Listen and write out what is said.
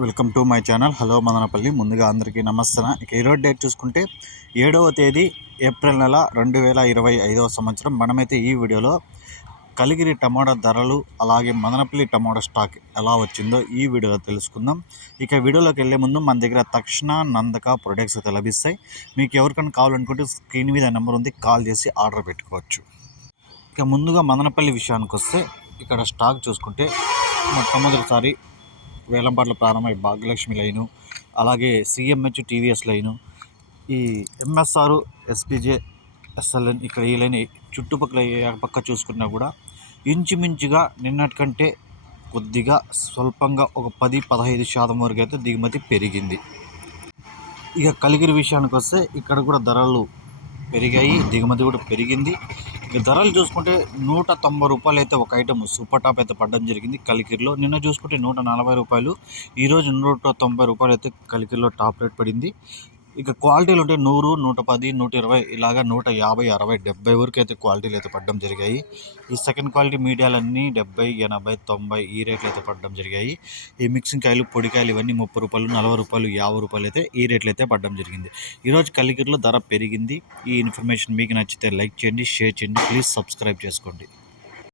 Welcome to my channel. Hello Madanapalle. ముందుగా అందరికీ నమస్తే ఇక ఈరోజు డేట్ చూసుకుంటే ఏడవ తేదీ ఏప్రిల్ నెల రెండు వేల ఇరవై ఐదవ సంవత్సరం. మనమైతే ఈ వీడియోలో కలిగిరి టమాటా ధరలు అలాగే మదనపల్లి టమాటా స్టాక్ ఎలా వచ్చిందో ఈ వీడియోలో తెలుసుకుందాం. ఇక వీడియోలోకి వెళ్ళే ముందు మన దగ్గర తక్షణ నందక ప్రొడక్ట్స్ అయితే లభిస్తాయి. మీకు ఎవరికైనా కావాలనుకుంటే స్క్రీన్ మీద నెంబర్ ఉంది కాల్ చేసి ఆర్డర్ పెట్టుకోవచ్చు. ఇక ముందుగా మదనపల్లి విషయానికి వస్తే ఇక్కడ స్టాక్ చూసుకుంటే మొట్టమొదటిసారి వేలంపాట్ల ప్రారంభమై భాగ్యలక్ష్మి లైను అలాగే సిఎంహెచ్ టీవీఎస్ లైను ఈ ఎంఎస్ఆర్ ఎస్పీజే ఎస్ఎల్ఎన్ ఇక్కడ ఈ లైన్ చుట్టుపక్కల ఏ పక్క చూసుకున్నా కూడా ఇంచుమించుగా నిన్నటికంటే కొద్దిగా స్వల్పంగా ఒక పది పదహైదు శాతం వరకు అయితే దిగుమతి పెరిగింది. ఇక కలిగిరి విషయానికి వస్తే ఇక్కడ కూడా ధరలు పెరిగాయి దిగుమతి కూడా పెరిగింది. ధరలు చూసుకుంటే నూట తొంభై రూపాయలు అయితే ఒక ఐటమ్ సూపర్ టాప్ అయితే పడడం జరిగింది కలికిరిలో. నిన్న చూసుకుంటే నూట నలభై రూపాయలు ఈరోజు నూట తొంభై రూపాయలు అయితే కలికిరిలో టాప్ రేట్ పడింది. ఇక క్వాలిటీలు ఉంటే నూరు నూట పది నూట ఇరవై ఇలాగా నూట యాభై అరవై డెబ్బై వరకు అయితే క్వాలిటీలు అయితే పడడం జరిగాయి. ఈ సెకండ్ క్వాలిటీ మీడియాలన్నీ డెబ్బై ఎనభై తొంభై ఈ రేట్లు అయితే పడడం జరిగాయి. ఈ మిక్సింగ్ కాయలు పొడికాయలు ఇవన్నీ ముప్పై రూపాయలు నలభై రూపాయలు యాభై రూపాయలు అయితే ఈ రేట్లు అయితే పడడం జరిగింది. ఈరోజు కలికిరిలో ధర పెరిగింది. ఈ ఇన్ఫర్మేషన్ మీకు నచ్చితే లైక్ చేయండి షేర్ చేయండి. ప్లీజ్ సబ్స్క్రైబ్ చేసుకోండి.